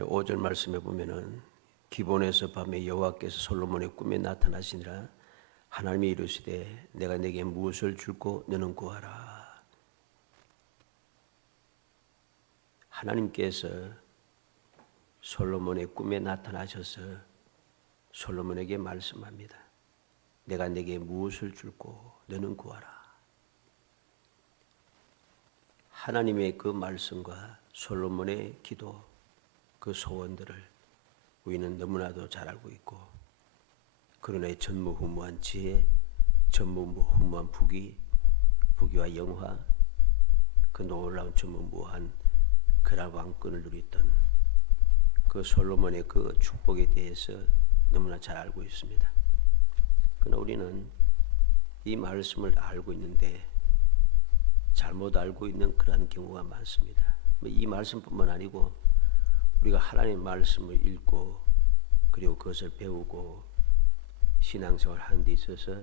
5절 말씀에 보면은 기본에서 밤에 여호와께서 솔로몬의 꿈에 나타나시니라. 하나님이 이르시되 내가 네게 무엇을 줄고 너는 구하라. 하나님께서 솔로몬의 꿈에 나타나셔서 솔로몬에게 말씀합니다. 내가 네게 무엇을 줄고 너는 구하라. 하나님의 그 말씀과 솔로몬의 기도, 그 소원들을 우리는 너무나도 잘 알고 있고, 그러나 전무후무한 지혜, 전무후무한 부귀와 영화, 그 놀라운 전무후무한 그런 왕권을 누렸던 그 솔로몬의 그 축복에 대해서 너무나 잘 알고 있습니다. 그러나 우리는 이 말씀을 알고 있는데 잘못 알고 있는 그러한 경우가 많습니다. 이 말씀뿐만 아니고 우리가 하나님의 말씀을 읽고 그리고 그것을 배우고 신앙생활 하는 데 있어서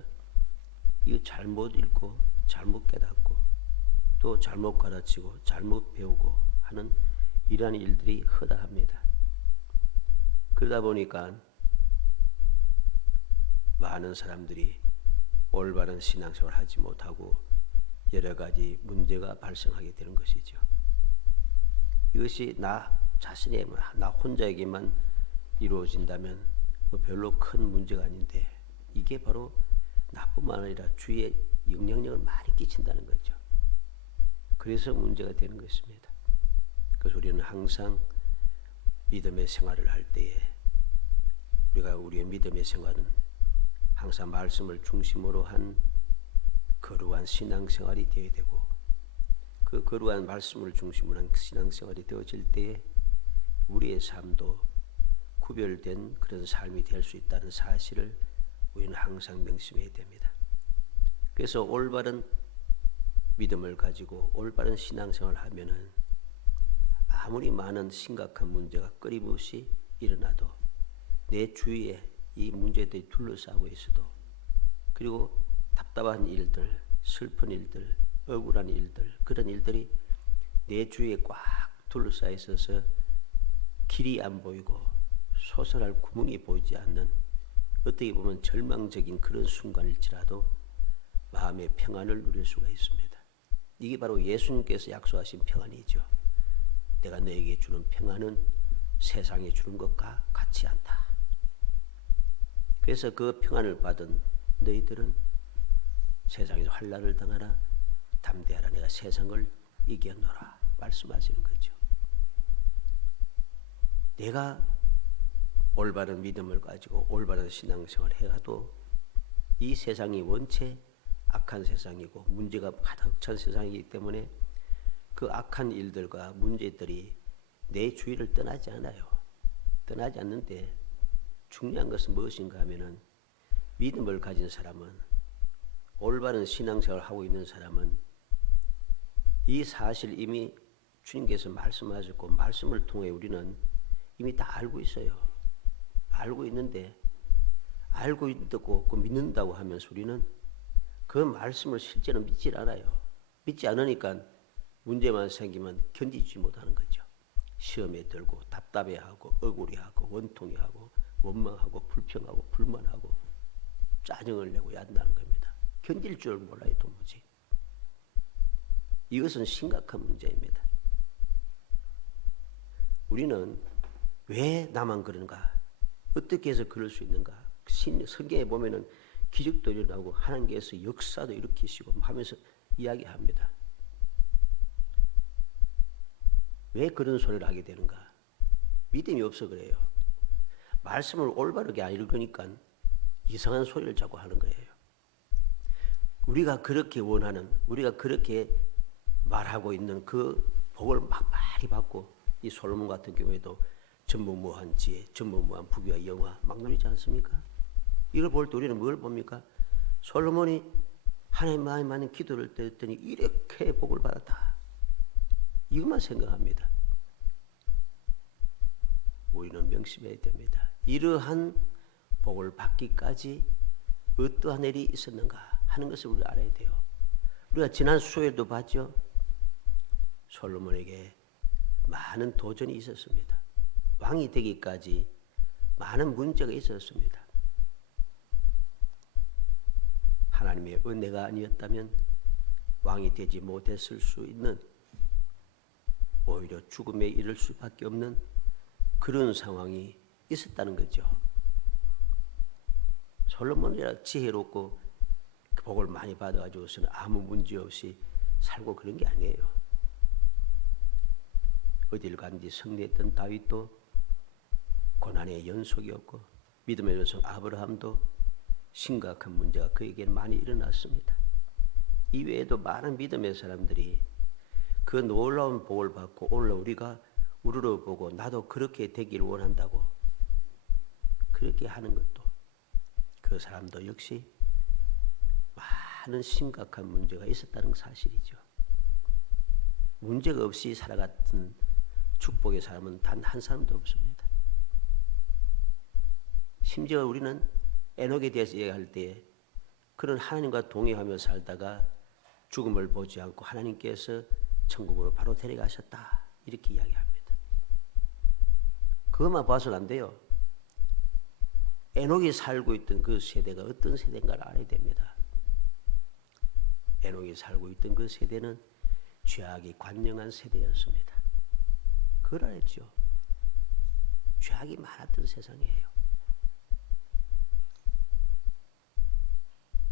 이거 잘못 읽고 잘못 깨닫고 또 잘못 가르치고 잘못 배우고 하는 이러한 일들이 허다합니다. 그러다 보니까 많은 사람들이 올바른 신앙생활을 하지 못하고 여러 가지 문제가 발생하게 되는 것이죠. 이것이 나 자신의 나 혼자에게만 이루어진다면 별로 큰 문제가 아닌데 이게 바로 나뿐만 아니라 주위에 영향력을 많이 끼친다는 거죠. 그래서 문제가 되는 것입니다. 그래서 우리는 항상 믿음의 생활을 할 때에 우리의 믿음의 생활은 항상 말씀을 중심으로 한 거룩한 신앙생활이 되어야 되고, 그 거룩한 말씀을 중심으로 한 신앙생활이 되어질 때에 우리의 삶도 구별된 그런 삶이 될 수 있다는 사실을 우리는 항상 명심해야 됩니다. 그래서 올바른 믿음을 가지고 올바른 신앙생활을 하면은 아무리 많은 심각한 문제가 끊임없이 일어나도 내 주위에 이 문제들이 둘러싸고 있어도, 그리고 답답한 일들, 슬픈 일들, 억울한 일들, 그런 일들이 내 주위에 꽉 둘러싸여 있어서 길이 안 보이고 솟아날 구멍이 보이지 않는, 어떻게 보면 절망적인 그런 순간일지라도 마음의 평안을 누릴 수가 있습니다. 이게 바로 예수님께서 약속하신 평안이죠. 내가 너에게 주는 평안은 세상에 주는 것과 같지 않다. 그래서 그 평안을 받은 너희들은 세상에서 환난을 당하나 담대하라, 내가 세상을 이겨노라 말씀하시는 거죠. 내가 올바른 믿음을 가지고 올바른 신앙생활을 해가도 이 세상이 원체 악한 세상이고 문제가 가득 찬 세상이기 때문에 그 악한 일들과 문제들이 내 주위를 떠나지 않아요. 떠나지 않는데 중요한 것은 무엇인가 하면은 믿음을 가진 사람은, 올바른 신앙생활을 하고 있는 사람은 이 사실 이미 주님께서 말씀하셨고 말씀을 통해 우리는 이미 다 알고 있어요. 알고 있는데 알고 있고 그 믿는다고 하면서 우리는 그 말씀을 실제로 믿질 않아요. 믿지 않으니까 문제만 생기면 견디지 못하는 거죠. 시험에 들고 답답해하고 억울해하고 원통해하고 원망하고 불평하고 불만하고 짜증을 내고 얀다는 겁니다. 견딜 줄 몰라요, 도무지. 이것은 심각한 문제입니다. 우리는 왜 나만 그런가? 어떻게 해서 그럴 수 있는가? 성경에 보면은 기적도 일어나고 하나님께서 역사도 일으키시고 하면서 이야기합니다. 왜 그런 소리를 하게 되는가? 믿음이 없어 그래요. 말씀을 올바르게 안 읽으니까 이상한 소리를 자꾸 하는 거예요. 우리가 그렇게 원하는, 우리가 그렇게 말하고 있는 그 복을 막 많이 받고, 이 솔로몬 같은 경우에도 전무후무한 지혜, 전무후무한 부귀와 영화 막 누리지 않습니까? 이걸 볼 때 우리는 뭘 봅니까? 솔로몬이 하나님 마음에 맞는 기도를 드렸더니 이렇게 복을 받았다. 이것만 생각합니다. 우리는 명심해야 됩니다. 이러한 복을 받기까지 어떠한 일이 있었는가 하는 것을 우리가 알아야 돼요. 우리가 지난 수요일도 봤죠. 솔로몬에게 많은 도전이 있었습니다. 왕이 되기까지 많은 문제가 있었습니다. 하나님의 은혜가 아니었다면 왕이 되지 못했을 수 있는, 오히려 죽음에 이를 수밖에 없는 그런 상황이 있었다는 거죠. 솔로몬이라 지혜롭고 복을 많이 받아가지고서는 아무 문제 없이 살고 그런 게 아니에요. 어딜 간지 승리했던 다윗도 고난의 연속이었고, 믿음의 조상 아브라함도 심각한 문제가 그에게는 많이 일어났습니다. 이외에도 많은 믿음의 사람들이 그 놀라운 복을 받고 오늘 우리가 우러러보고 나도 그렇게 되길 원한다고 그렇게 하는 것도, 그 사람도 역시 많은 심각한 문제가 있었다는 사실이죠. 문제가 없이 살아갔던 축복의 사람은 단 한 사람도 없습니다. 심지어 우리는 에녹에 대해서 얘기할 때 그런 하나님과 동행하며 살다가 죽음을 보지 않고 하나님께서 천국으로 바로 데려가셨다, 이렇게 이야기합니다. 그것만 봐서는 안 돼요. 에녹이 살고 있던 그 세대가 어떤 세대인가를 알아야 됩니다. 에녹이 살고 있던 그 세대는 죄악이 관영한 세대였습니다. 그걸 알죠. 죄악이 많았던 세상이에요.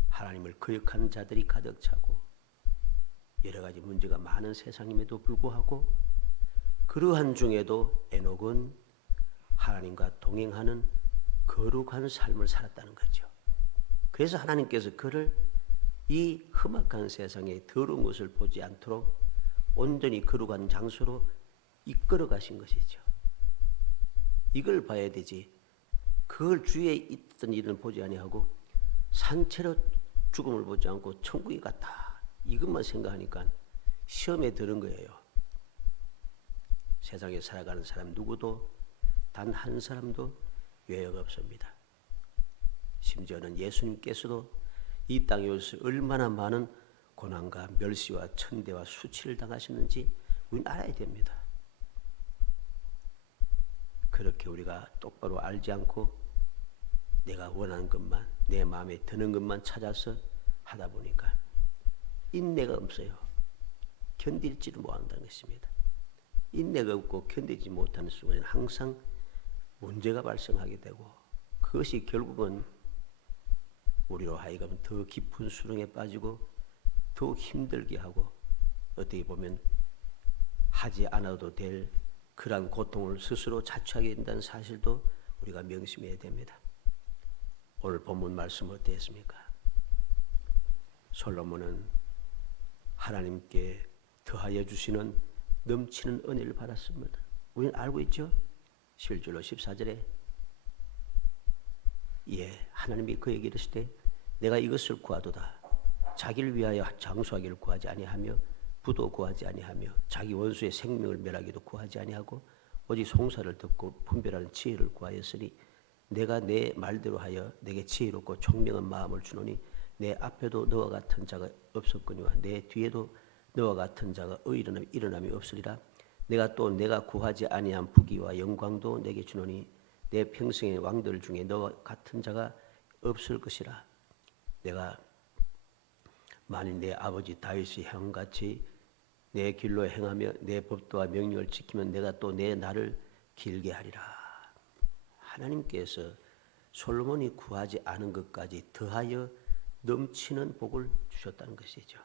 하나님을 거역하는 자들이 가득 차고 여러 가지 문제가 많은 세상임에도 불구하고 그러한 중에도 에녹은 하나님과 동행하는 거룩한 삶을 살았다는 거죠. 그래서 하나님께서 그를 이 험악한 세상에 더러운 것을 보지 않도록 온전히 거룩한 장소로 이끌어 가신 것이죠. 이걸 봐야 되지, 그걸 주위에 있던 일은 보지 아니하고 산채로 죽음을 보지 않고 천국에 갔다, 이것만 생각하니까 시험에 드는 거예요. 세상에 살아가는 사람 누구도 단 한 사람도 외역 없습니다. 심지어는 예수님께서도 이 땅에 오셔서 얼마나 많은 고난과 멸시와 천대와 수치를 당하셨는지 우리는 알아야 됩니다. 그렇게 우리가 똑바로 알지 않고 내가 원하는 것만, 내 마음에 드는 것만 찾아서 하다 보니까 인내가 없어요. 견딜지를 못한다는 것입니다. 인내가 없고 견디지 못하는 순간에는 항상 문제가 발생하게 되고, 그것이 결국은 우리로 하여금 더 깊은 수렁에 빠지고 더 힘들게 하고, 어떻게 보면 하지 않아도 될 그러한 고통을 스스로 자초하게 된다는 사실도 우리가 명심해야 됩니다. 오늘 본문 말씀 어땠습니까? 솔로몬은 하나님께 더하여 주시는 넘치는 은혜를 받았습니다. 우리는 알고 있죠? 11절로 14절에 하나님이 그에게 이르시되 내가 이것을 구하도다. 자기를 위하여 장수하기를 구하지 아니하며 부도 구하지 아니하며 자기 원수의 생명을 멸하기도 구하지 아니하고 오직 송사를 듣고 분별하는 지혜를 구하였으니 내가 내 말대로 하여 내게 지혜롭고 총명한 마음을 주노니 내 앞에도 너와 같은 자가 없었거니와 내 뒤에도 너와 같은 자가 일어남이 없으리라. 내가 또 내가 구하지 아니한 부귀와 영광도 내게 주노니 내 평생의 왕들 중에 너와 같은 자가 없을 것이라. 내가 만일 내 아버지 다윗의 행함같이 내 길로 행하며 내 법도와 명령을 지키면 내가 또 내 날을 길게 하리라. 하나님께서 솔로몬이 구하지 않은 것까지 더하여 넘치는 복을 주셨다는 것이죠.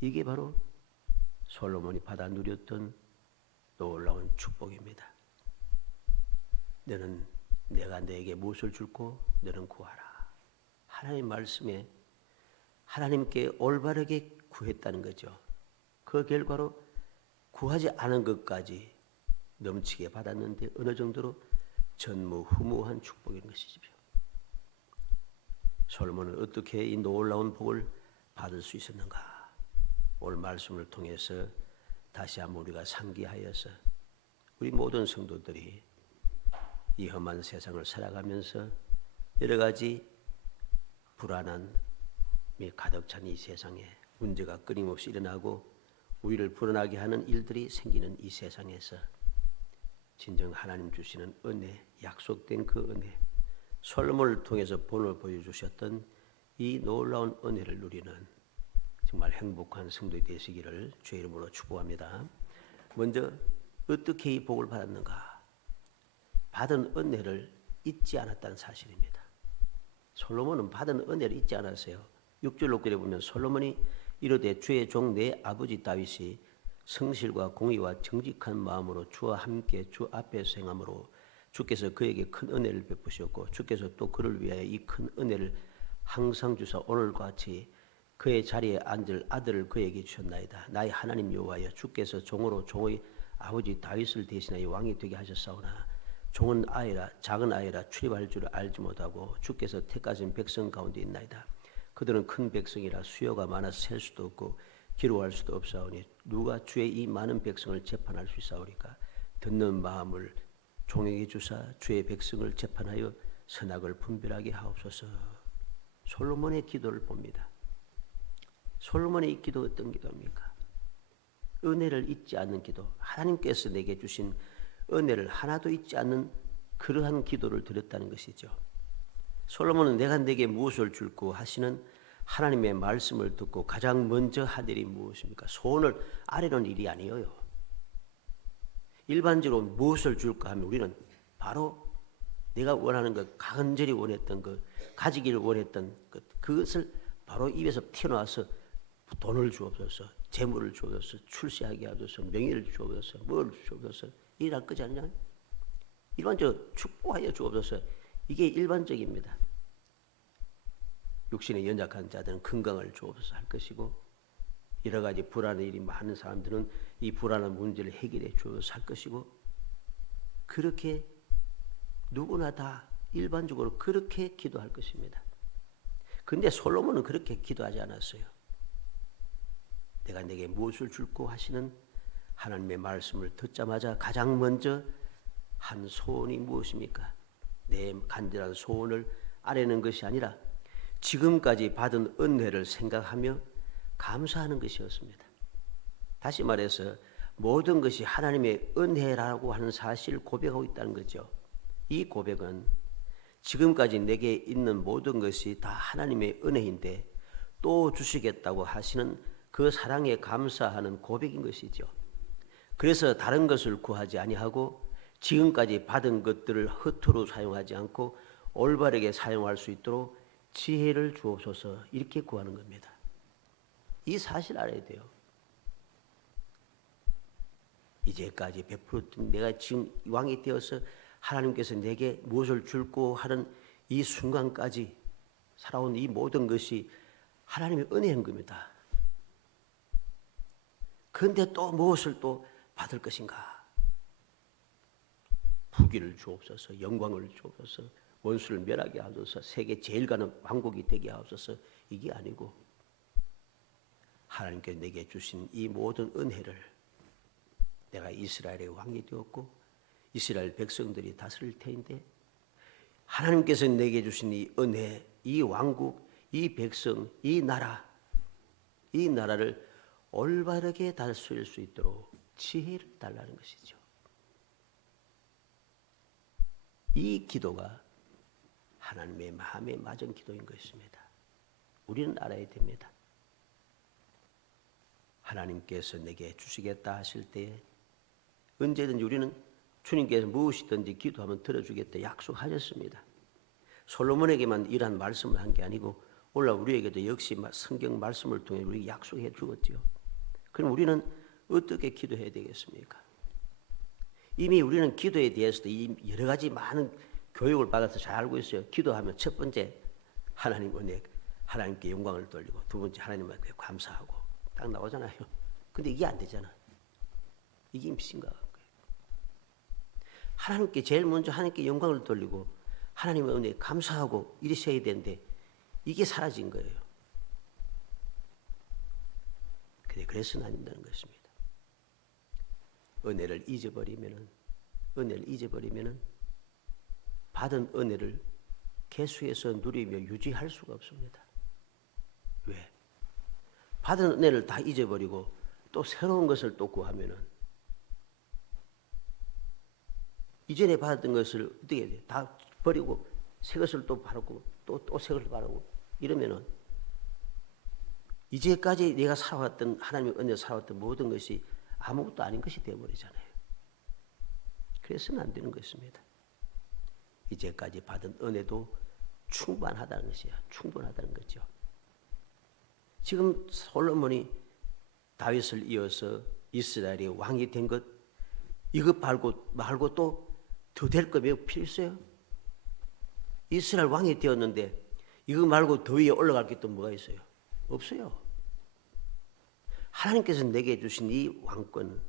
이게 바로 솔로몬이 받아 누렸던 놀라운 축복입니다. 너는 내가 너에게 무엇을 줄고 너는 구하라. 하나님의 말씀에 하나님께 올바르게 구했다는 거죠. 그 결과로 구하지 않은 것까지 넘치게 받았는데 어느 정도로 전무후무한 축복인 것이죠. 솔로몬은 어떻게 이 놀라운 복을 받을 수 있었는가? 오늘 말씀을 통해서 다시 한번 우리가 상기하여서 우리 모든 성도들이 이 험한 세상을 살아가면서 여러 가지 불안함이 가득 찬 이 세상에 문제가 끊임없이 일어나고 우리를 불안하게 하는 일들이 생기는 이 세상에서 진정 하나님 주시는 은혜, 약속된 그 은혜, 솔로몬을 통해서 본을 보여주셨던 이 놀라운 은혜를 누리는 정말 행복한 성도이 되시기를 주의 이름으로 축복합니다. 먼저 어떻게 이 복을 받았는가? 받은 은혜를 잊지 않았다는 사실입니다. 솔로몬은 받은 은혜를 잊지 않았어요. 6절 6절에 보면 솔로몬이 이르되 주의 종 내 아버지 다윗이 성실과 공의와 정직한 마음으로 주와 함께 주 앞에서 행함으로 주께서 그에게 큰 은혜를 베푸셨고 주께서 또 그를 위하여 이 큰 은혜를 항상 주사 오늘과 같이 그의 자리에 앉을 아들을 그에게 주셨나이다. 나의 하나님 여호와여 주께서 종으로 종의 아버지 다윗을 대신하여 왕이 되게 하셨사오나 종은 아이라 작은 아이라 출입할 줄을 알지 못하고 주께서 택하신 백성 가운데 있나이다. 그들은 큰 백성이라 수요가 많아 셀 수도 없고 기록할 수도 없사오니 누가 주의 이 많은 백성을 재판할 수 있사오리까? 듣는 마음을 종에게 주사 주의 백성을 재판하여 선악을 분별하게 하옵소서. 솔로몬의 기도를 봅니다. 솔로몬의 이 기도 어떤 기도입니까? 은혜를 잊지 않는 기도. 하나님께서 내게 주신 은혜를 하나도 잊지 않는 그러한 기도를 드렸다는 것이죠. 솔로몬은 내가 내게 무엇을 줄고 하시는 하나님의 말씀을 듣고 가장 먼저 할 일이 무엇입니까? 소원을 아뢰는 일이 아니에요. 일반적으로 무엇을 줄까 하면 우리는 바로 내가 원하는 것, 간절히 원했던 것, 가지기를 원했던 것, 그것을 바로 입에서 튀어나와서 돈을 주옵소서, 재물을 주옵소서, 출세하게 하소서, 명예를 주옵소서, 뭘 주옵소서, 이랄 거지 않냐? 일반적으로 축복하여 주옵소서. 이게 일반적입니다. 육신에 연약한 자들은 건강을 주옵소서 할 것이고 여러 가지 불안한 일이 많은 사람들은 이 불안한 문제를 해결해 주옵소서 할 것이고 그렇게 누구나 다 일반적으로 그렇게 기도할 것입니다. 그런데 솔로몬은 그렇게 기도하지 않았어요. 내가 내게 무엇을 줄고 하시는 하나님의 말씀을 듣자마자 가장 먼저 한 소원이 무엇입니까? 내 간절한 소원을 아뢰는 것이 아니라 지금까지 받은 은혜를 생각하며 감사하는 것이었습니다. 다시 말해서 모든 것이 하나님의 은혜라고 하는 사실을 고백하고 있다는 거죠. 이 고백은 지금까지 내게 있는 모든 것이 다 하나님의 은혜인데 또 주시겠다고 하시는 그 사랑에 감사하는 고백인 것이죠. 그래서 다른 것을 구하지 아니하고 지금까지 받은 것들을 허투루 사용하지 않고 올바르게 사용할 수 있도록 지혜를 주옵소서 이렇게 구하는 겁니다. 이 사실 알아야 돼요. 이제까지 베풀었던 내가 지금 왕이 되어서 하나님께서 내게 무엇을 줄고 하는 이 순간까지 살아온 이 모든 것이 하나님의 은혜인 겁니다. 그런데 또 무엇을 또 받을 것인가? 부귀를 주옵소서, 영광을 주옵소서, 원수를 멸하게 하소서, 세계 제일 가는 왕국이 되게 하소서. 이게 아니고 하나님께 내게 주신 이 모든 은혜를 내가 이스라엘의 왕이 되었고 이스라엘 백성들이 다스릴 테인데 하나님께서 내게 주신 이 은혜, 이 왕국, 이 백성, 이 나라를 올바르게 다스릴 수 있도록 지혜를 달라는 것이죠. 이 기도가 하나님의 마음에 맞은 기도인 것입니다. 우리는 알아야 됩니다. 하나님께서 내게 주시겠다 하실 때 언제든지 우리는 주님께서 무엇이든지 기도하면 들어주겠다 약속하셨습니다. 솔로몬에게만 이러한 말씀을 한 게 아니고 오늘 우리에게도 역시 성경 말씀을 통해 우리 약속해 주었지요. 그럼 우리는 어떻게 기도해야 되겠습니까? 이미 우리는 기도에 대해서도 여러 가지 많은 교육을 받아서 잘 알고 있어요. 기도하면 첫 번째 하나님 은혜, 하나님께 영광을 돌리고 두 번째 하나님께 감사하고 딱 나오잖아요. 근데 이게 안 되잖아. 이게 심각한 거예요. 하나님께 제일 먼저 하나님께 영광을 돌리고 하나님의 은혜에 감사하고 이러셔야 되는데 이게 사라진 거예요. 그래서는 안 된다는 것입니다. 은혜를 잊어버리면은 받은 은혜를 계속해서 누리며 유지할 수가 없습니다. 왜? 받은 은혜를 다 잊어버리고 또 새로운 것을 또 구하면은 이전에 받았던 것을 어떻게 해야 돼? 다 버리고 새 것을 또 바르고 또 새 것을 바르고 이러면은 이제까지 내가 살아왔던 하나님의 은혜로 살아왔던 모든 것이 아무것도 아닌 것이 되어버리잖아요. 그래서는 안 되는 것입니다. 이제까지 받은 은혜도 충분하다는 것이야. 충분하다는 거죠. 지금 솔로몬이 다윗을 이어서 이스라엘의 왕이 된 것, 이것 말고 또 더 될 거 몇 필요 있어요? 이스라엘 왕이 되었는데 이거 말고 더 위에 올라갈 게 또 뭐가 있어요? 없어요. 하나님께서 내게 주신 이 왕권,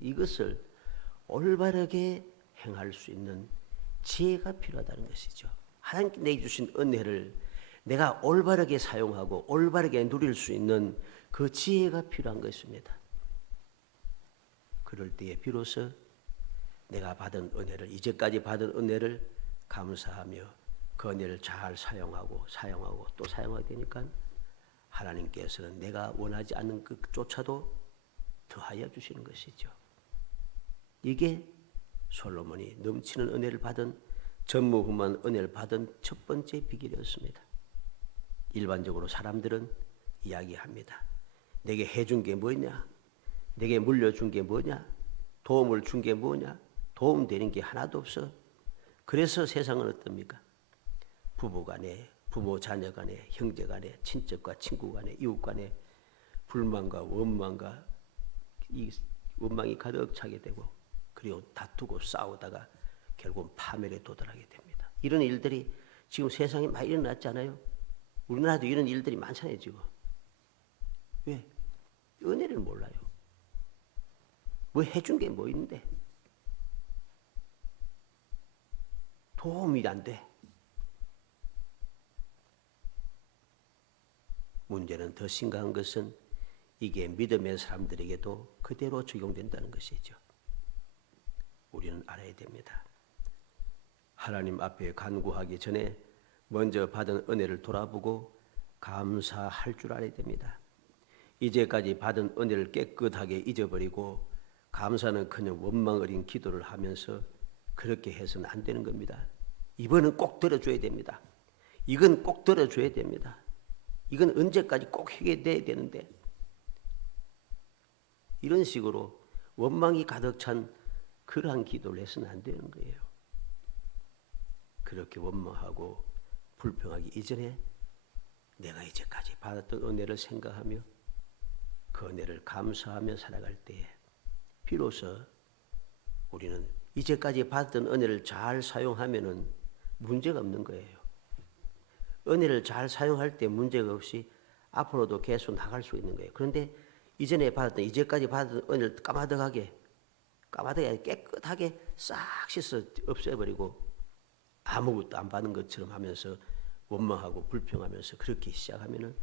이것을 올바르게 행할 수 있는 지혜가 필요하다는 것이죠. 하나님께 내게 주신 은혜를 내가 올바르게 사용하고 올바르게 누릴 수 있는 그 지혜가 필요한 것입니다. 그럴 때에 비로소 내가 받은 은혜를, 이제까지 받은 은혜를 감사하며 그 은혜를 잘 사용하고 또 사용하게 되니까 하나님께서는 내가 원하지 않는 것조차도 더하여 주시는 것이죠. 이게 솔로몬이 넘치는 은혜를 받은, 전무후무한 은혜를 받은 첫 번째 비결이었습니다. 일반적으로 사람들은 이야기합니다. 내게 해준 게 뭐냐? 내게 물려준 게 뭐냐? 도움을 준 게 뭐냐? 도움되는 게 하나도 없어. 그래서 세상은 어떻습니까? 부부 간에, 부모 자녀 간에, 형제 간에, 친척과 친구 간에, 이웃 간에 불만과 원망과 이 원망이 가득 차게 되고, 그리고 다투고 싸우다가 결국은 파멸에 도달하게 됩니다. 이런 일들이 지금 세상에 많이 일어났잖아요. 우리나라도 이런 일들이 많잖아요, 지금. 왜? 은혜를 몰라요. 뭐 해준 게 뭐 있는데? 도움이 안 돼. 문제는 더 심각한 것은 이게 믿음의 사람들에게도 그대로 적용된다는 것이죠. 우리는 알아야 됩니다. 하나님 앞에 간구하기 전에 먼저 받은 은혜를 돌아보고 감사할 줄 알아야 됩니다. 이제까지 받은 은혜를 깨끗하게 잊어버리고 감사는커녕 원망 어린 기도를 하면서 그렇게 해서는 안 되는 겁니다. 이번은 꼭 들어줘야 됩니다. 이건 꼭 들어줘야 됩니다. 이건 언제까지 꼭 해결돼야 되는데, 이런 식으로 원망이 가득 찬 그러한 기도를 해서는 안 되는 거예요. 그렇게 원망하고 불평하기 이전에 내가 이제까지 받았던 은혜를 생각하며 그 은혜를 감사하며 살아갈 때에 비로소 우리는 이제까지 받았던 은혜를 잘 사용하면은 문제가 없는 거예요. 은혜를 잘 사용할 때 문제가 없이 앞으로도 계속 나갈 수 있는 거예요. 그런데 이제까지 받았던 은혜를 까마득하게 깨끗하게 싹 씻어 없애버리고 아무것도 안 받은 것처럼 하면서 원망하고 불평하면서 그렇게 시작하면은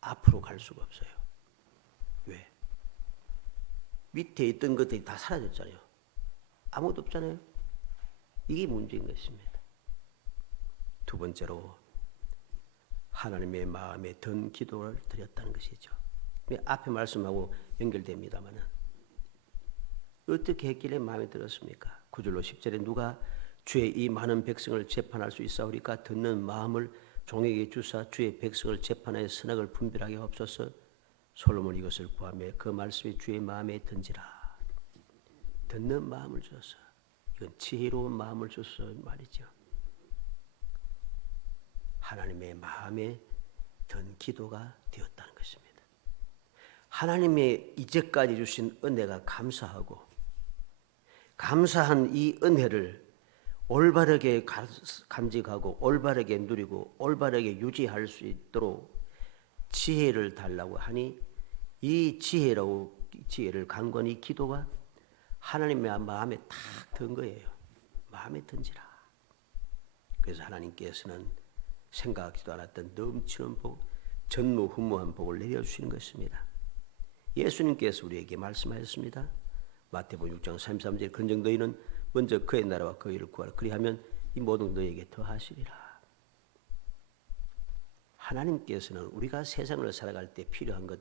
앞으로 갈 수가 없어요. 왜? 밑에 있던 것들이 다 사라졌잖아요. 아무것도 없잖아요. 이게 문제인 것입니다. 두 번째로 하나님의 마음에 든 기도를 드렸다는 것이죠. 앞에 말씀하고 연결됩니다마는 어떻게 했길래 마음에 들었습니까? 9절로 10절에 누가 주의 이 많은 백성을 재판할 수 있사오리까 듣는 마음을 종에게 주사 주의 백성을 재판하여 선악을 분별하게 하옵소서. 솔로몬 이것을 구하며 그 말씀이 주의 마음에 든지라. 듣는 마음을 주소서. 이건 지혜로운 마음을 주소서 말이죠. 하나님의 마음에 든 기도가 되었다는 것입니다. 하나님의 이제까지 주신 은혜가 감사하고 감사한 이 은혜를 올바르게 간직하고 올바르게 누리고 올바르게 유지할 수 있도록 지혜를 달라고 하니 이 지혜를 간구한 기도가 하나님의 마음에 탁 든 거예요. 마음에 든지라. 그래서 하나님께서는 생각하지도 않았던 넘치는 복, 전무후무한 복을 내려주시는 것입니다. 예수님께서 우리에게 말씀하셨습니다. 마태복음 6장 33절 근정 너희는 먼저 그의 나라와 그 의를 구하라. 그리하면 이 모든 너희에게 더하시리라. 하나님께서는 우리가 세상을 살아갈 때 필요한 것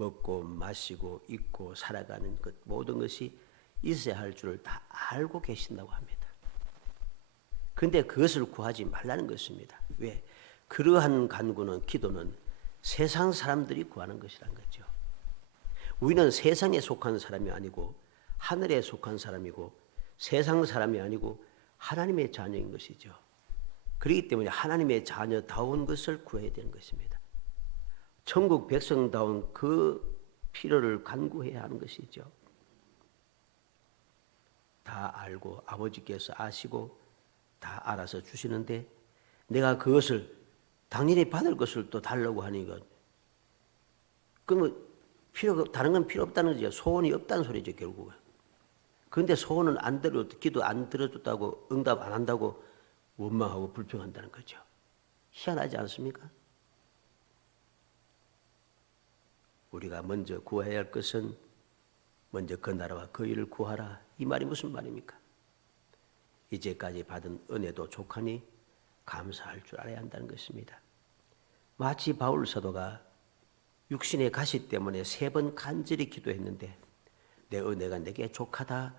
먹고 마시고 입고 살아가는 것 모든 것이 있어야 할 줄을 다 알고 계신다고 합니다. 그런데 그것을 구하지 말라는 것입니다. 왜? 그러한 간구는 기도는 세상 사람들이 구하는 것이란 거죠. 우리는 세상에 속한 사람이 아니고 하늘에 속한 사람이고 세상 사람이 아니고 하나님의 자녀인 것이죠. 그렇기 때문에 하나님의 자녀다운 것을 구해야 되는 것입니다. 천국 백성다운 그 필요를 간구해야 하는 것이죠. 다 알고 아버지께서 아시고 다 알아서 주시는데 내가 그것을 당연히 받을 것을 또 달라고 하니 이건 그러면 다른 건 필요 없다는 거죠. 소원이 없다는 소리죠, 결국은. 그런데 소원은 안 들어, 기도 안 들어줬다고 응답 안 한다고 원망하고 불평한다는 거죠. 희한하지 않습니까? 우리가 먼저 구해야 할 것은 먼저 그 나라와 그 일을 구하라. 이 말이 무슨 말입니까? 이제까지 받은 은혜도 족하니 감사할 줄 알아야 한다는 것입니다. 마치 바울 사도가 육신의 가시 때문에 3번 간절히 기도했는데 내 은혜가 내게 족하다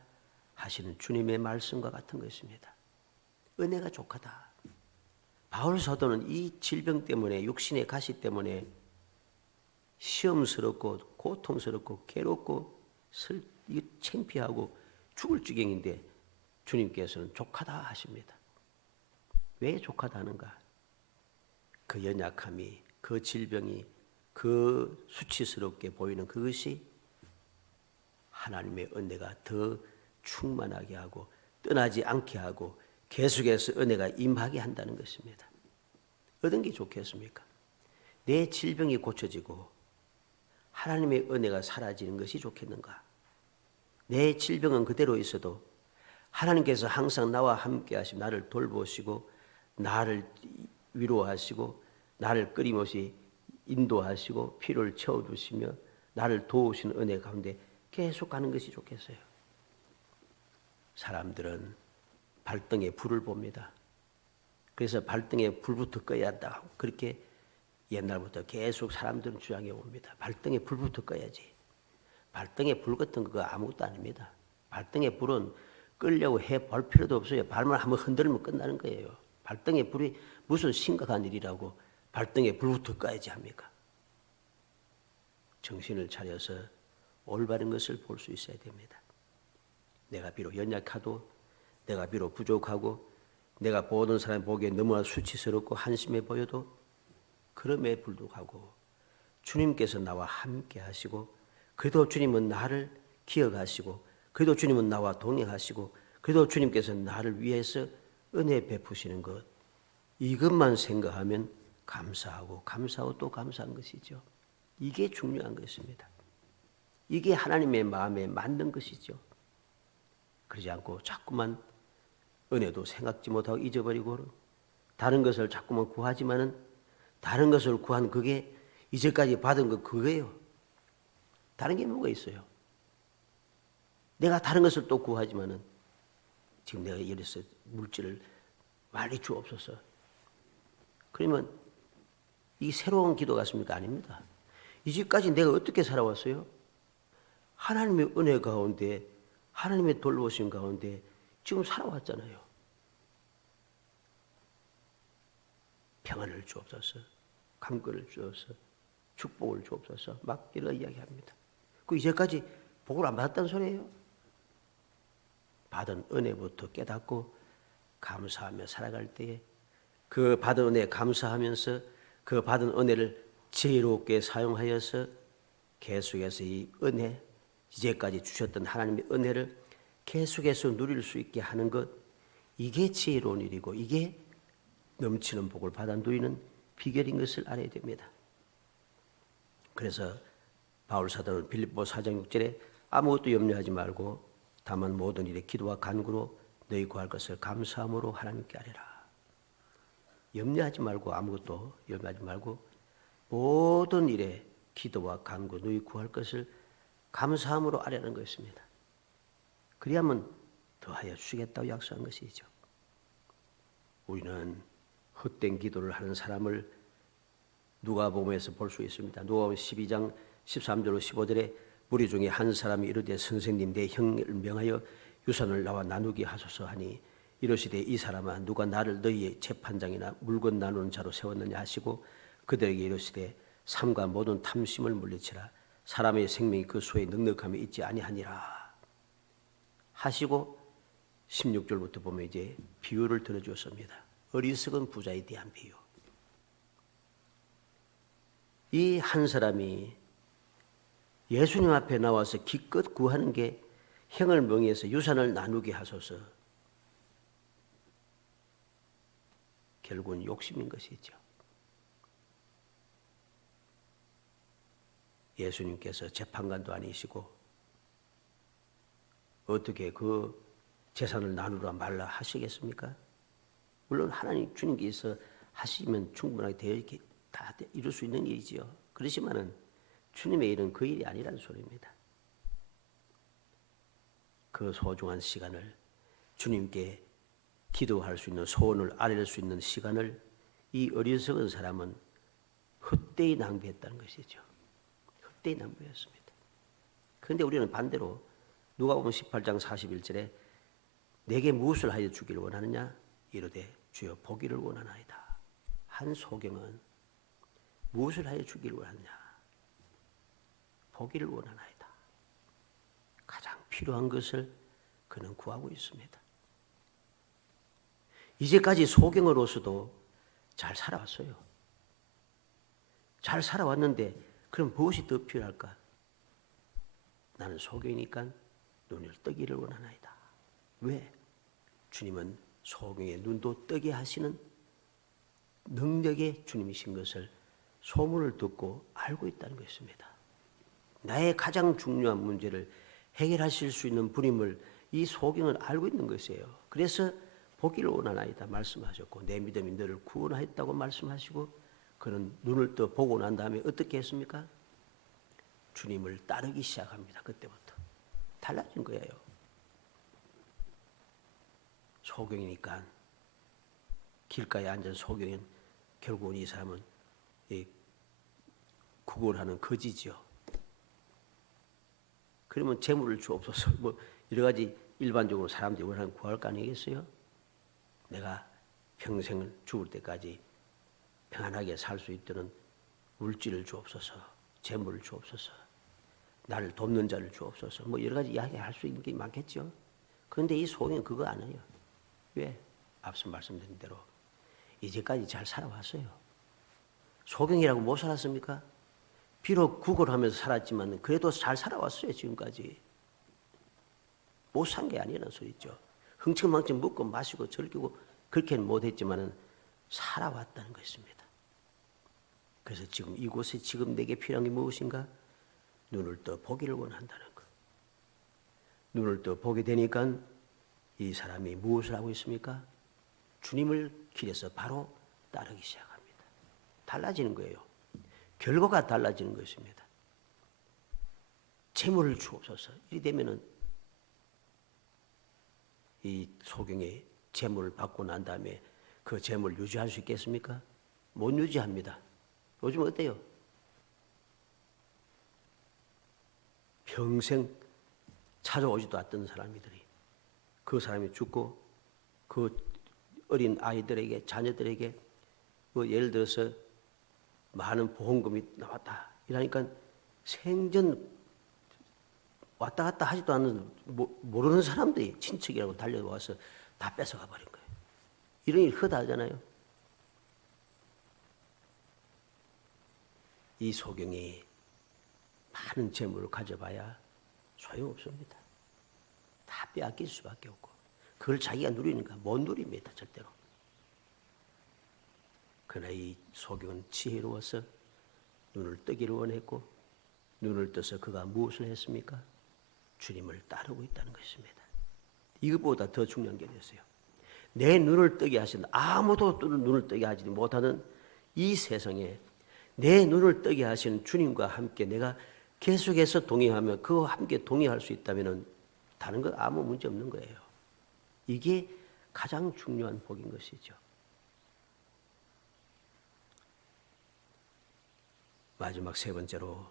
하시는 주님의 말씀과 같은 것입니다. 은혜가 족하다. 바울 사도는 이 질병 때문에 육신의 가시 때문에 시험스럽고 고통스럽고 괴롭고 창피하고 죽을 지경인데 주님께서는 족하다 하십니다. 왜 족하다 하는가? 그 연약함이, 그 질병이, 그 수치스럽게 보이는 그것이 하나님의 은혜가 더 충만하게 하고 떠나지 않게 하고 계속해서 은혜가 임하게 한다는 것입니다. 어떤 게 좋겠습니까? 내 질병이 고쳐지고 하나님의 은혜가 사라지는 것이 좋겠는가? 내 질병은 그대로 있어도 하나님께서 항상 나와 함께 하시고 나를 돌보시고 나를 위로하시고 나를 끊임없이 인도하시고 피를 채워주시며 나를 도우시는 은혜 가운데 계속 가는 것이 좋겠어요. 사람들은 발등에 불을 봅니다. 그래서 발등에 불부터 꺼야 한다. 그렇게 옛날부터 계속 사람들은 주장해 옵니다. 발등에 불부터 꺼야지. 발등에 불 같은 거 아무것도 아닙니다. 발등에 불은 끌려고 해볼 필요도 없어요. 발만 한번 흔들면 끝나는 거예요. 발등에 불이 무슨 심각한 일이라고 발등에 불부터 꺼야지 합니까? 정신을 차려서 올바른 것을 볼 수 있어야 됩니다. 내가 비록 연약하도 내가 비록 부족하고 내가 보던 사람 보기에 너무나 수치스럽고 한심해 보여도 그럼에 불구하고 주님께서 나와 함께 하시고 그래도 주님은 나를 기억하시고 그래도 주님은 나와 동행하시고 그래도 주님께서 나를 위해서 은혜 베푸시는 것 이것만 생각하면 감사하고 또 감사한 것이죠. 이게 중요한 것입니다. 이게 하나님의 마음에 맞는 것이죠. 그러지 않고 자꾸만 은혜도 생각지 못하고 잊어버리고 다른 것을 자꾸만 구하지만은 다른 것을 구한 그게 이제까지 받은 거 그거예요. 다른 게 뭐가 있어요? 내가 다른 것을 또 구하지만은 지금 내가 예를 들어서 물질을 많이 주옵소서. 그러면 이 새로운 기도 같습니까? 아닙니다. 이제까지 내가 어떻게 살아왔어요? 하나님의 은혜 가운데 하나님의 돌보심 가운데 지금 살아왔잖아요. 평안을 주옵소서, 강권을 주옵소서, 축복을 주옵소서 막 이런 이야기합니다. 그 이제까지 복을 안 받았다는 소리예요. 받은 은혜부터 깨닫고 감사하며 살아갈 때에 그 받은 은혜에 감사하면서 그 받은 은혜를 지혜롭게 사용하여서 계속해서 이 은혜 이제까지 주셨던 하나님의 은혜를 계속해서 누릴 수 있게 하는 것 이게 지혜로운 일이고 이게 넘치는 복을 받아 누리는 비결인 것을 알아야 됩니다. 그래서 바울 사도는 빌립보 4장 6절에 아무것도 염려하지 말고 다만 모든 일에 기도와 간구로 너희 구할 것을 감사함으로 하나님께 아뢰라. 염려하지 말고 아무것도 염려하지 말고 모든 일에 기도와 간구 너희 구할 것을 감사함으로 아뢰는 것입니다. 그리하면 더하여 주시겠다고 약속한 것이죠. 우리는 헛된 기도를 하는 사람을 누가복음에서 볼 수 있습니다. 누가복음 12장 13절로 15절에 무리 중에 한 사람이 이르되 선생님 내 형을 명하여 유산을 나와 나누게 하소서 하니 이르시되 이 사람아 누가 나를 너희의 재판장이나 물건 나누는 자로 세웠느냐 하시고 그들에게 이르시되 삶과 모든 탐심을 물리치라 사람의 생명이 그 수에 넉넉함이 있지 아니하니라 하시고 16절부터 보면 이제 비유를 들어주었습니다. 어리석은 부자에 대한 비유. 이 한 사람이 예수님 앞에 나와서 기껏 구하는 게 형을 명의해서 유산을 나누게 하소서. 결국은 욕심인 것이죠. 예수님께서 재판관도 아니시고 어떻게 그 재산을 나누라 말라 하시겠습니까? 물론 하나님 주님께서 하시면 충분하게 이렇게 다 이룰 수 있는 일이지요. 그렇지만은 주님의 일은 그 일이 아니라는 소리입니다. 그 소중한 시간을 주님께 기도할 수 있는 소원을 아뢰를 수 있는 시간을 이 어리석은 사람은 헛되이 낭비했다는 것이죠. 헛되이 낭비했습니다. 그런데 우리는 반대로 누가복음 18장 41절에 내게 무엇을 하여 주기를 원하느냐? 이르되 주여 보기를 원하나이다. 한 소경은 무엇을 하여 주기를 원하느냐? 보기를 원하나이다. 가장 필요한 것을 그는 구하고 있습니다. 이제까지 소경으로서도 잘 살아왔어요. 잘 살아왔는데 그럼 무엇이 더 필요할까? 나는 소경이니까 눈을 뜨기를 원하나이다. 왜? 주님은 소경의 눈도 뜨게 하시는 능력의 주님이신 것을 소문을 듣고 알고 있다는 것입니다. 나의 가장 중요한 문제를 해결하실 수 있는 분임을 이 소경은 알고 있는 것이에요. 그래서 보기를 원하나이다 말씀하셨고 내 믿음이 너를 구원하였다고 말씀하시고 그는 눈을 떠 보고 난 다음에 어떻게 했습니까? 주님을 따르기 시작합니다. 그때부터 달라진 거예요. 소경이니까 길가에 앉은 소경인 결국은 이 사람은 구걸하는 거지죠. 그러면 재물을 주옵소서 뭐 여러 가지 일반적으로 사람들이 원하는 구할 거 아니겠어요? 내가 평생을 죽을 때까지 평안하게 살 수 있도록 물질을 주옵소서, 재물을 주옵소서, 나를 돕는 자를 주옵소서 뭐 여러 가지 이야기할 수 있는 게 많겠죠. 그런데 이 소경은 그거 안 해요. 왜? 앞서 말씀드린 대로 이제까지 잘 살아왔어요. 소경이라고 못 살았습니까? 비록 구걸하면서 살았지만 그래도 잘 살아왔어요. 지금까지. 못 산 게 아니라는 소리죠. 흥청망청 먹고 마시고 즐기고 그렇게는 못했지만 살아왔다는 것입니다. 그래서 지금 이곳에 지금 내게 필요한 게 무엇인가? 눈을 떠 보기를 원한다는 것. 눈을 떠 보게 되니까 이 사람이 무엇을 하고 있습니까? 주님을 길에서 바로 따르기 시작합니다. 달라지는 거예요. 결과가 달라지는 것입니다. 재물을 주옵소서. 이리 되면은 이 소경의 재물을 받고 난 다음에 그 재물을 유지할 수 있겠습니까? 못 유지합니다. 요즘 어때요? 평생 찾아오지도 않던 사람들이 그 사람이 죽고 그 어린 아이들에게 자녀들에게 뭐 예를 들어서 많은 보험금이 나왔다 이러니까 생전 왔다 갔다 하지도 않는 모르는 사람들이 친척이라고 달려와서 다 뺏어가 버린 거예요. 이런 일 흔하잖아요. 이 소경이 많은 재물을 가져봐야 소용없습니다. 다 빼앗길 수밖에 없고 그걸 자기가 누리니까 못 누립니다. 절대로. 그러나 이 소경은 지혜로워서 눈을 뜨기를 원했고 눈을 떠서 그가 무엇을 했습니까? 주님을 따르고 있다는 것입니다. 이것보다 더 중요한 게 됐어요. 내 눈을 뜨게 하신 아무도 눈을 뜨게 하지 못하는 이 세상에 내 눈을 뜨게 하시는 주님과 함께 내가 계속해서 동행하며 그와 함께 동행할 수 있다면 다른 건 아무 문제 없는 거예요. 이게 가장 중요한 복인 것이죠. 마지막 세 번째로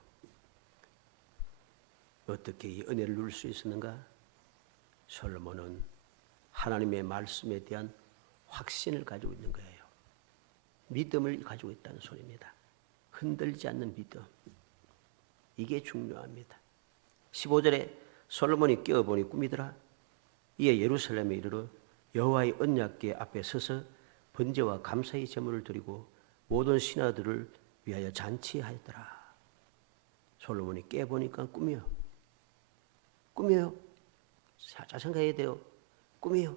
어떻게 이 은혜를 누릴 수 있었는가? 솔로몬은 하나님의 말씀에 대한 확신을 가지고 있는 거예요. 믿음을 가지고 있다는 소리입니다. 흔들리지 않는 믿음. 이게 중요합니다. 15절에 솔로몬이 깨어보니 꿈이더라. 이에 예루살렘에 이르러 여호와의 언약궤 앞에 서서 번제와 감사의 제물을 드리고 모든 신하들을 위하여 잔치하였더라. 솔로몬이 깨보니까 꿈이요. 꿈이요. 잘 생각해야 돼요. 꿈이요.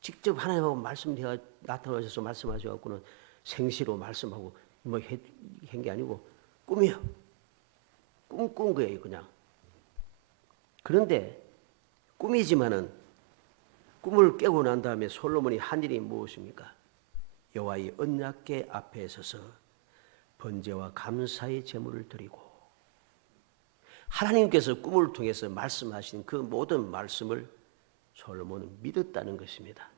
직접 하나님하고 말씀되어 나타나셔서 말씀하셔갖고는 생시로 말씀하고 뭐 한 게 아니고 꿈이요. 꿈꾼 거예요, 그냥. 그런데 꿈이지만은 꿈을 깨고 난 다음에 솔로몬이 한 일이 무엇입니까? 여호와의 언약궤 앞에 서서 번제와 감사의 제물을 드리고 하나님께서 꿈을 통해서 말씀하신 그 모든 말씀을 솔로몬은 믿었다는 것입니다.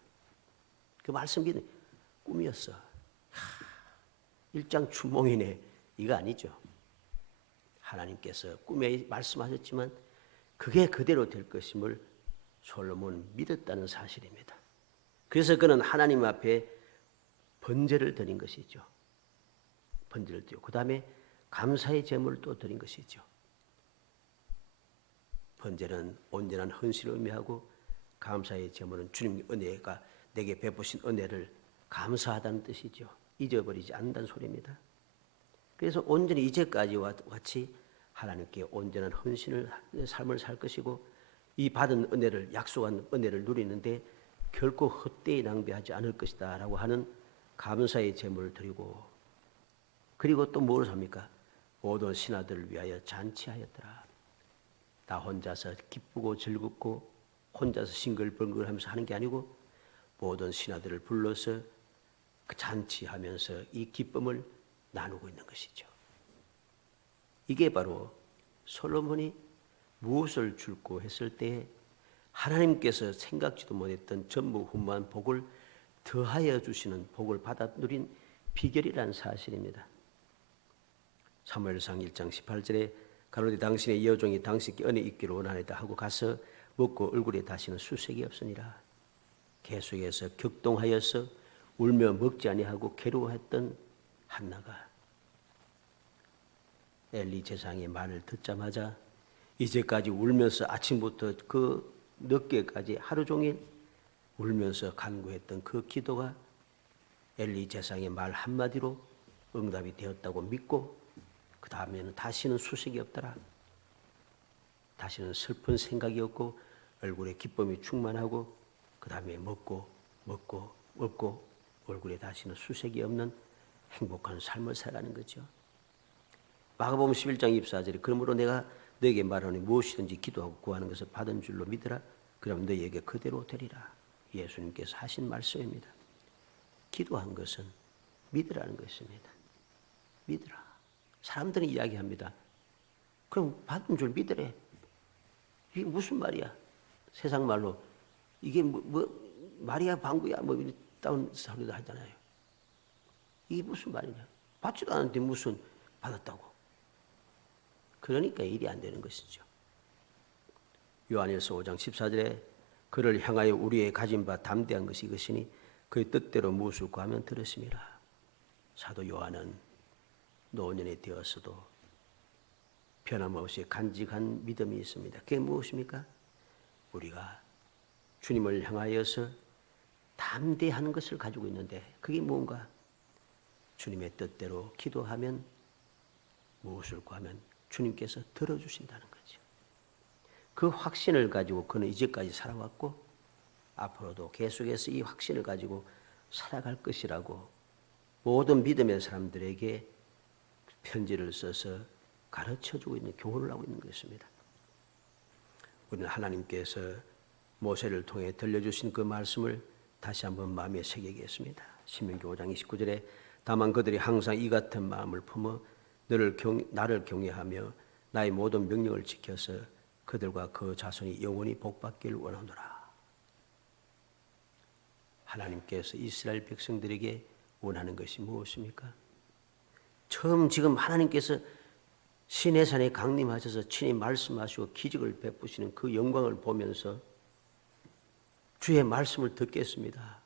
그 말씀 믿는 꿈이었어. 일장춘몽이네. 이거 아니죠. 하나님께서 꿈에 말씀하셨지만 그게 그대로 될 것임을 솔로몬은 믿었다는 사실입니다. 그래서 그는 하나님 앞에 번제를 드린 것이죠. 번제를 드리고 그 다음에 감사의 제물을 또 드린 것이죠. 번제는 온전한 헌신을 의미하고 감사의 제물은 주님 은혜가 내게 베푸신 은혜를 감사하다는 뜻이죠. 잊어버리지 않는다는 소리입니다. 그래서 온전히 이제까지와 같이 하나님께 온전한 헌신을 삶을 살 것이고 이 받은 은혜를 약속한 은혜를 누리는데 결코 헛되이 낭비하지 않을 것이다 라고 하는 감사의 제물을 드리고 그리고 또 뭘 합니까? 모든 신하들을 위하여 잔치하였더라. 나 혼자서 기쁘고 즐겁고 혼자서 싱글벙글하면서 하는 게 아니고 모든 신하들을 불러서 그 잔치하면서 이 기쁨을 나누고 있는 것이죠. 이게 바로 솔로몬이 무엇을 줄고 했을 때 하나님께서 생각지도 못했던 전무후무한 복을 더하여 주시는 복을 받아 누린 비결이라는 사실입니다. 사무엘상 1장 18절에 가로되 당신의 여종이 당신께 은혜 있기를 원하나이다 하고 가서 먹고 얼굴에 다시는 수색이 없으니라. 계속해서 격동하여서 울며 먹지 아니하고 괴로워했던 한나가 엘리 제사장의 말을 듣자마자 이제까지 울면서 아침부터 그 늦게까지 하루 종일 울면서 간구했던 그 기도가 엘리 제사장의 말 한마디로 응답이 되었다고 믿고 그 다음에는 다시는 수색이 없더라. 다시는 슬픈 생각이 없고 얼굴에 기쁨이 충만하고 그 다음에 먹고 얼굴에 다시는 수색이 없는 행복한 삶을 살아가는 거죠. 마가복음 11장 24절에 그러므로 내가 너에게 말하니 무엇이든지 기도하고 구하는 것을 받은 줄로 믿으라. 그럼 너에게 그대로 되리라. 예수님께서 하신 말씀입니다. 기도한 것은 믿으라는 것입니다. 믿으라. 사람들은 이야기합니다. 그럼 받은 줄 믿으래. 이게 무슨 말이야? 세상 말로 이게 마리아 방구야 뭐 이런 소리도 하잖아요. 이게 무슨 말이냐? 받지도 않았는데 무슨 받았다고? 그러니까 일이 안 되는 것이죠. 요한일서 5장 14절에 그를 향하여 우리의 가진 바 담대한 것이 이것이니 그의 뜻대로 무엇을 구하면 들으심이라. 사도 요한은 노년이 되었어도 변함없이 간직한 믿음이 있습니다. 그게 무엇입니까? 우리가 주님을 향하여서 담대한 것을 가지고 있는데 그게 뭔가? 주님의 뜻대로 기도하면 무엇을 구하면 주님께서 들어주신다는 거죠. 그 확신을 가지고 그는 이제까지 살아왔고 앞으로도 계속해서 이 확신을 가지고 살아갈 것이라고 모든 믿음의 사람들에게 편지를 써서 가르쳐주고 있는 교훈을 하고 있는 것입니다. 우리는 하나님께서 모세를 통해 들려주신 그 말씀을 다시 한번 마음에 새기겠습니다. 신명기 5장 29절에 다만 그들이 항상 이 같은 마음을 품어 나를 경외하며 나의 모든 명령을 지켜서 그들과 그 자손이 영원히 복받기를 원하노라. 하나님께서 이스라엘 백성들에게 원하는 것이 무엇입니까? 처음 지금 하나님께서 시내산에 강림하셔서 친히 말씀하시고 기적을 베푸시는 그 영광을 보면서 주의 말씀을 듣겠습니다.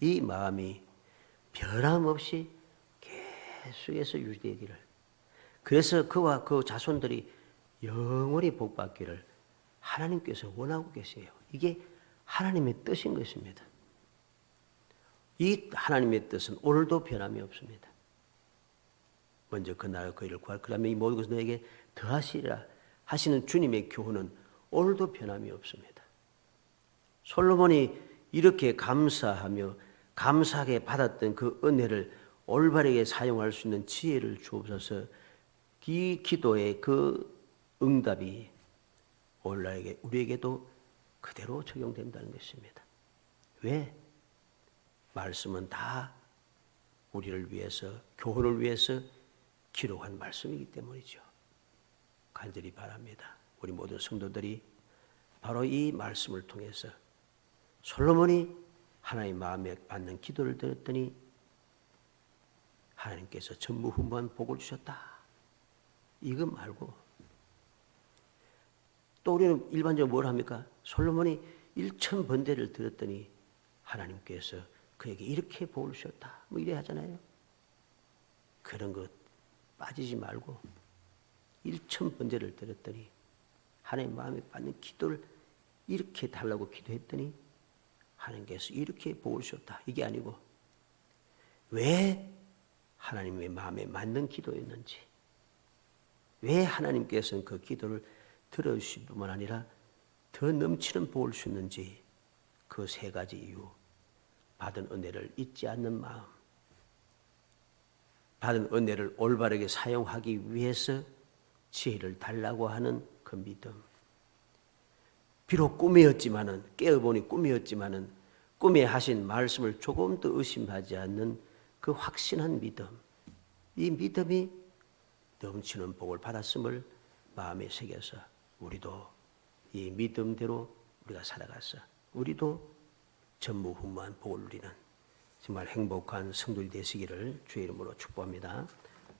이 마음이 변함없이 계속해서 유지되기를, 그래서 그와 그 자손들이 영원히 복받기를 하나님께서 원하고 계세요. 이게 하나님의 뜻인 것입니다. 이 하나님의 뜻은 오늘도 변함이 없습니다. 먼저 그 나라와 그 일을 구하라. 그다음에 이 모든 것을 너에게 더하시리라 하시는 주님의 교훈은 오늘도 변함이 없습니다. 솔로몬이 이렇게 감사하며 감사하게 받았던 그 은혜를 올바르게 사용할 수 있는 지혜를 주옵소서. 이 기도의 그 응답이 오늘날에게 우리에게도 그대로 적용된다는 것입니다. 왜? 말씀은 다 우리를 위해서, 교훈을 위해서 기록한 말씀이기 때문이죠. 간절히 바랍니다. 우리 모든 성도들이 바로 이 말씀을 통해서 솔로몬이 하나님 마음에 받는 기도를 드렸더니 하나님께서 전무후무한 복을 주셨다. 이거 말고 또 우리는 일반적으로 뭘 합니까? 솔로몬이 1,000번대를 들었더니 하나님께서 그에게 이렇게 복을 주셨다. 뭐 이래 하잖아요. 그런 것 빠지지 말고 1,000번대를 들었더니 하나님 마음에 받는 기도를 이렇게 달라고 기도했더니 하나님께서 이렇게 복을 주셨다. 이게 아니고 왜 하나님의 마음에 맞는 기도였는지, 왜 하나님께서는 그 기도를 들어주실 뿐만 아니라 더 넘치는 복을 주셨는지, 그 세 가지 이유. 받은 은혜를 잊지 않는 마음, 받은 은혜를 올바르게 사용하기 위해서 지혜를 달라고 하는 그 믿음. 비록 꿈이었지만은, 깨어보니 꿈이었지만은 꿈에 하신 말씀을 조금 더 의심하지 않는 그 확신한 믿음. 이 믿음이 넘치는 복을 받았음을 마음에 새겨서 우리도 이 믿음대로 우리가 살아가서 우리도 전무후무한 복을 누리는 정말 행복한 성도들이 되시기를 주의 이름으로 축복합니다.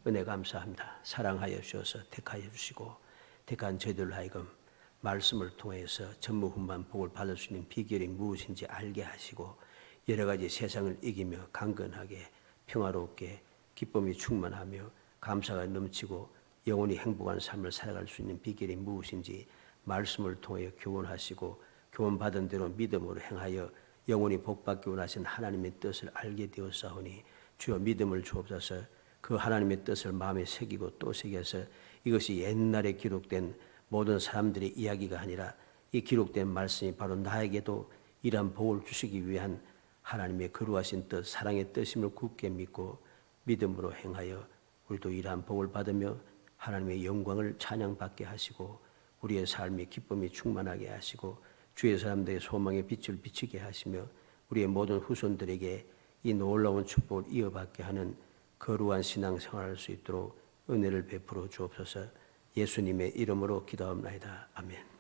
은혜 감사합니다. 사랑하여 주셔서 택하여 주시고 택한 저희들 하여금 말씀을 통해서 전무후무한 복을 받을 수 있는 비결이 무엇인지 알게 하시고 여러 가지 세상을 이기며 강건하게 평화롭게 기쁨이 충만하며 감사가 넘치고 영원히 행복한 삶을 살아갈 수 있는 비결이 무엇인지 말씀을 통해 교훈하시고 교훈받은 대로 믿음으로 행하여 영원히 복받기 원하신 하나님의 뜻을 알게 되었사오니 주여 믿음을 주옵소서. 그 하나님의 뜻을 마음에 새기고 또 새겨서 이것이 옛날에 기록된 모든 사람들의 이야기가 아니라 이 기록된 말씀이 바로 나에게도 이러한 복을 주시기 위한 하나님의 거룩하신 뜻, 사랑의 뜻임을 굳게 믿고 믿음으로 행하여 우리도 이러한 복을 받으며 하나님의 영광을 찬양받게 하시고 우리의 삶이 기쁨이 충만하게 하시고 주의 사람들의 소망의 빛을 비치게 하시며 우리의 모든 후손들에게 이 놀라운 축복을 이어받게 하는 거룩한 신앙생활을 할 수 있도록 은혜를 베풀어 주옵소서. 예수님의 이름으로 기도합나이다. 아멘.